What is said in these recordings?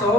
100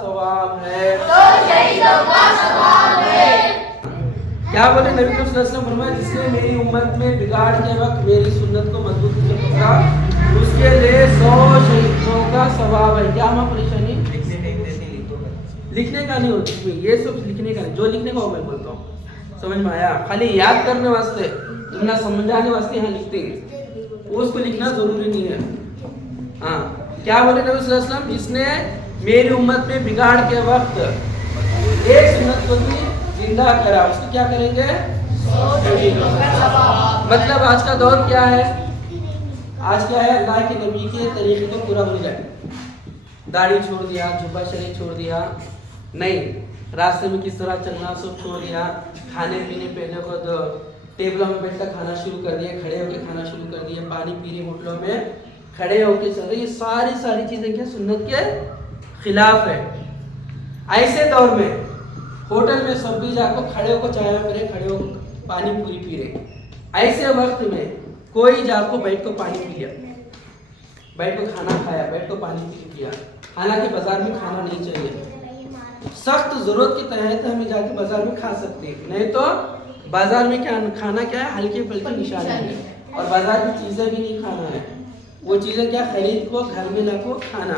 ثواب ہے. کیا بولے نبی کریم صلی اللہ علیہ وسلم فرمایا جس نے میری امت میں بگاڑ کے وقت میری سنت کو مضبوطی سے پکڑا اس کے لیے 100 شہیدوں کا ثواب ہے. کیا ہمیں پریشانی لکھنے کا نہیں ہوتی اس میں, یہ سب لکھنے کا نہیں, جو لکھنے کا وہ میں بولتا ہوں. سمجھ میں آیا؟ خالی یاد کرنے واسطے تمہیں سمجھانے واسطے یہاں لکھتے ہیں, اس کو لکھنا ضروری نہیں ہے. ہاں کیا بولے نبی صلی اللہ علیہ وسلم جس نے میری امت میں بگاڑ کے وقت ایک سنت کو بھی زندہ کرا اس کو کیا کریں گے؟ مطلب آج کا دور کیا ہے؟ آج کیا ہے؟ اللہ کے نبی کے طریقے کو پورا ہو جائے. داڑھی چھوڑ دیا, جبہ شریف چھوڑ دیا, نہیں راستے میں کس طرح چلنا سب چھوڑ دیا, کھانے پینے پہلے کو تو ٹیبلوں میں بیٹھ کر کھانا شروع کر دیا, کھڑے ہو کے کھانا شروع کر دیا, پانی پی رہے ہوٹلوں میں کھڑے ہو کے چل رہے, یہ ساری چیزیں کیا سنت کے خلاف ہے. ایسے دور میں ہوٹل میں سب بھی جا کو کھڑے ہو کو چائے پی, کھڑے ہو پانی پوری پی رہے. ایسے وقت میں کوئی جا کو بیٹھ کو پانی پی لیا, بیٹھ کو کھانا کھایا, بیٹھ کو پانی پیا, حالانکہ بازار میں کھانا نہیں چاہیے. سخت ضرورت کے تحت ہمیں جا کے بازار میں کھا سکتے ہیں, نہیں تو بازار میں کیا کھانا کیا ہے ہلکی پھلکی نشانی ہے, اور بازار کی چیزیں بھی نہیں کھانا ہے. وہ چیزیں کیا خرید کو گھر میں لا کو کھانا,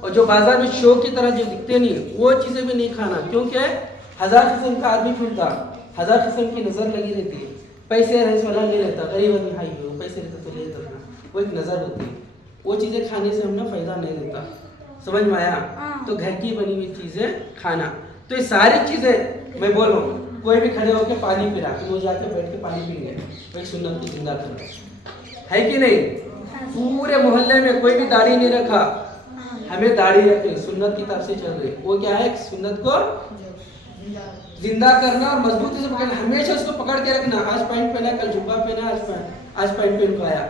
اور جو بازار میں شو کی طرح جو دکھتے نہیں وہ چیزیں بھی نہیں کھانا, کیونکہ 1000 قسم کا آدمی پھرتا, 1000 قسم کی نظر لگی رہتی ہے. پیسے رہے والا نہیں رہتا, غریب آدمی ہائی ہو پیسے رہتا تو لے لیتا, وہ ایک نظر ہوتی ہے. وہ چیزیں کھانے سے ہمیں فائدہ نہیں دیتا. سمجھ میں آیا؟ تو گھر کی بنی ہوئی چیزیں کھانا. تو یہ ساری چیزیں میں بول رہا ہوں, کوئی بھی کھڑے ہو کے پانی پی رہا تو وہ جا کے بیٹھ کے پانی پی گئے, وہ سنت کو زندہ کر رہا ہے کہ نہیں. پورے محلے میں کوئی بھی داڑھی نہیں رکھا, ہمیں داڑھی رکھے سنت کی طرف سے چل رہی. وہ کیا ہے سنت کو زندہ کرنا اور مضبوطی سے پکڑنا, ہمیشہ اس کو پکڑ کے رکھنا. آج پینٹ پہنا, کل جبہ پہنا, آج پینٹ پہن کو آیا,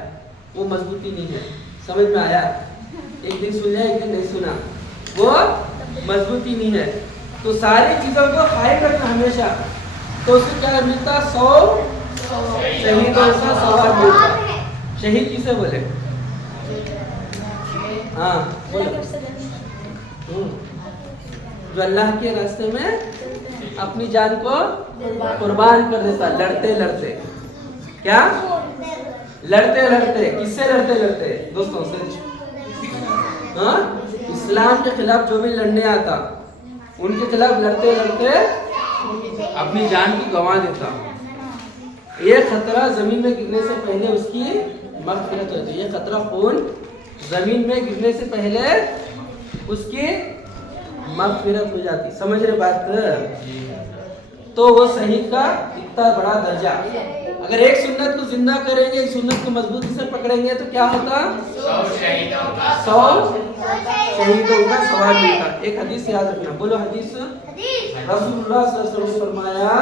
وہ مضبوطی نہیں ہے. سمجھ میں آیا؟ ایک دن سن لیا ایک دن نہیں سنا, وہ مضبوطی نہیں ہے. تو ساری چیزوں کو قائم رکھنا ہمیشہ, تو اس سے کیا ملتا؟ 100 شہیدوں کا ثواب ملتا. شہید کسے بولے؟ ہاں جو اللہ کے راستے میں اپنی جان کو قربان کر دیتا لڑتے لڑتے. کیا لڑتے لڑتے؟ کس سے لڑتے؟ دوستوں سے. ہاں اسلام کے خلاف جو بھی لڑنے آتا ان کے خلاف لڑتے لڑتے اپنی جان کو گنوا دیتا. یہ خطرہ زمین میں گرنے سے پہلے اس کی مغفرت ہوتی ہے. یہ خطرہ خون زمین میں گرنے سے پہلے اس کی مغفرت ہو جاتی. سمجھ رہے بات؟ تو وہ شہید کا اتنا بڑا درجہ. اگر ایک سنت کو زندہ کریں گے, ایک سنت کو مضبوطی سے پکڑیں گے تو کیا ہوتا؟ 100 شہیدوں کا ثواب ملتا. ایک حدیث یاد رکھنا, بولو حدیث. رسول اللہ صلی اللہ علیہ وسلم فرمایا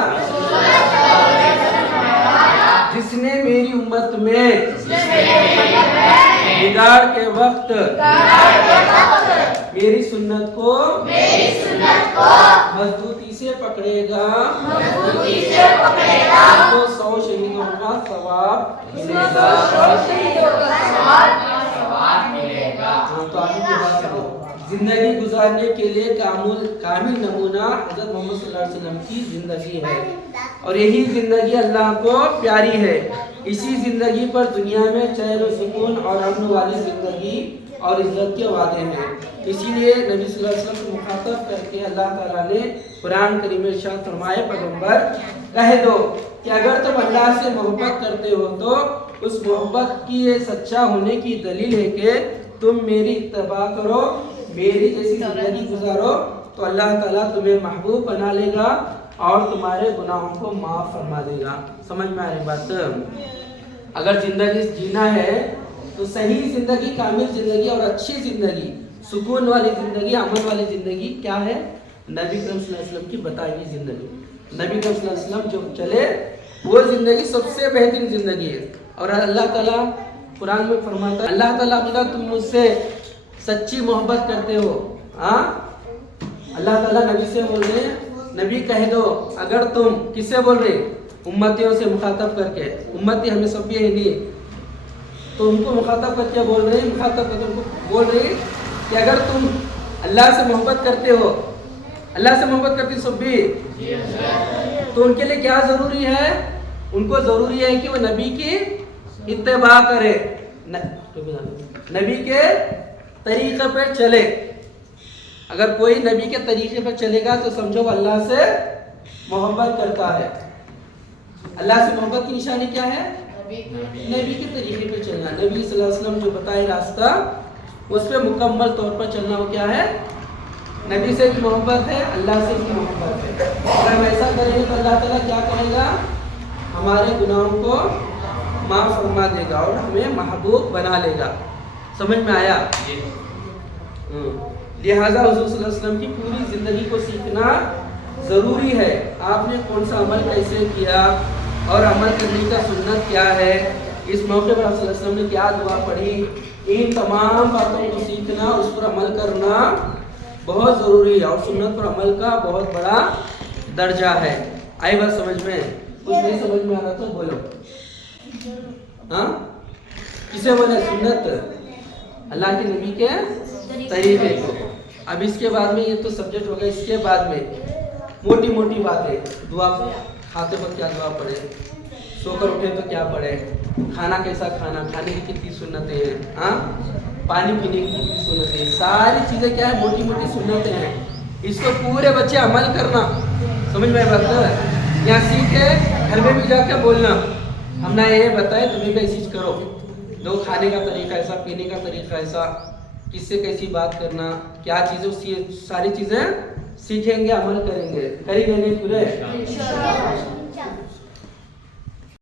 جس نے میری امت میں بگاڑ کے وقت میری سنت کو مضبوطی سے پکڑے گا تو 100 شہیدوں کا ثواب ملے گا. تو آپ کی بات ہے, زندگی گزارنے کے لیے کامل نمونہ حضرت محمد صلی اللہ علیہ وسلم کی زندگی ہے, اور یہی زندگی اللہ کو پیاری ہے. اسی زندگی پر دنیا میں چین و سکون اور امن والی زندگی اور عزت کے وعدے ہیں. اسی لیے نبی صلی اللہ علیہ وسلم کو مخاطب کر کے اللہ تعالیٰ نے قرآن کریم میں ارشاد فرمائے, پیغمبر کہہ دو کہ اگر تم اللہ سے محبت کرتے ہو تو اس محبت کی یہ سچا ہونے کی دلیل ہے کہ تم میری اتباع کرو, میری جیسی زندگی گزارو, تو اللہ تعالیٰ تمہیں محبوب بنا لے گا اور تمہارے گناہوں کو معاف فرما دے گا. سمجھ میں آ رہی بات؟ اگر زندگی جینا ہے تو صحیح زندگی, کامل زندگی اور اچھی زندگی, سکون والی زندگی, امن والی زندگی کیا ہے؟ نبی کریم صلی اللہ علیہ وسلم کی بتائی ہوئی زندگی. نبی کریم صلی اللہ علیہ وسلم جو چلے وہ زندگی سب سے بہترین زندگی ہے. اور اللہ تعالیٰ قرآن میں فرماتا ہے, اللہ تعالیٰ اپنا تم مجھ سے سچی محبت کرتے ہو. ہاں اللہ تعالیٰ نبی سے بول رہے ہیں, نبی کہہ دو اگر تم کس سے بول رہے؟ امتیوں سے مخاطب کر کے. امتی ہمیں سب یہ نہیں, تو ان کو مخاطب کر کے بول رہے ہیں, مخاطب کر کے ان کو بول رہے ہیں کہ اگر تم اللہ سے محبت کرتے ہو, اللہ سے محبت کرتی سبھی, تو ان کے لیے کیا ضروری ہے؟ ان کو ضروری ہے کہ وہ نبی کی اتباع کرے, نبی کے طریقے پر چلے. اگر کوئی نبی کے طریقے پر چلے گا تو سمجھو وہ اللہ سے محبت کرتا ہے. اللہ سے محبت کی نشانی کیا ہے؟ نبی کے طریقے پہ چلنا. نبی صلی اللہ علیہ وسلم جو بتائے راستہ اس پہ مکمل طور پر چلنا. وہ کیا ہے؟ نبی سے بھی محبت ہے, اللہ سے بھی محبت ہے. اگر ہم ایسا کریں گے تو اللہ تعالیٰ کیا کرے گا؟ ہمارے گناہوں کو معاف فرما دے گا اور ہمیں محبوب بنا لے گا. سمجھ میں آیا؟ لہٰذا حضور صلی اللہ علیہ وسلم کی پوری زندگی کو سیکھنا ضروری ہے. آپ نے کون سا عمل کیسے کیا اور عمل کرنے کا سنت کیا ہے, اس موقع پر آپ صلی اللہ علیہ وسلم نے کیا دعا پڑھی, ان تمام باتوں کو سیکھنا, اس پر عمل کرنا بہت ضروری ہے. اور سنت پر عمل کا بہت بڑا درجہ ہے. آئی بات سمجھ میں؟ کچھ نہیں سمجھ میں آ رہا تو بولو. ہاں کسے بولے؟ سنت, اللہ کے نبی کے طریقے کو. اب اس کے بعد میں یہ تو سبجیکٹ ہوگا. اس کے بعد میں موٹی موٹی باتیں. دعا کھاتے وقت کیا دعا پڑھے, سو کر اٹھے تو کیا پڑھے, کھانا کیسا کھانا, کھانے کی کتنی سنتیں ہیں, ہاں پانی پینے کی کتنی سنتیں ہیں, ساری چیزیں کیا ہے؟ موٹی موٹی سنتیں ہیں. اس کو پورے بچے عمل کرنا. سمجھ میں بات ہے؟ یہاں سیکھے, گھر میں بھی جا کے بولنا ہم نے یہ بتائے تمہیں بھی ایسی کرو. دو کھانے کا طریقہ ایسا, پینے کا طریقہ ایسا, کس سے کیسی بات کرنا, کیا چیزیں, ساری چیزیں سیکھیں گے, عمل کریں گے. کریں گے نہیں پورے؟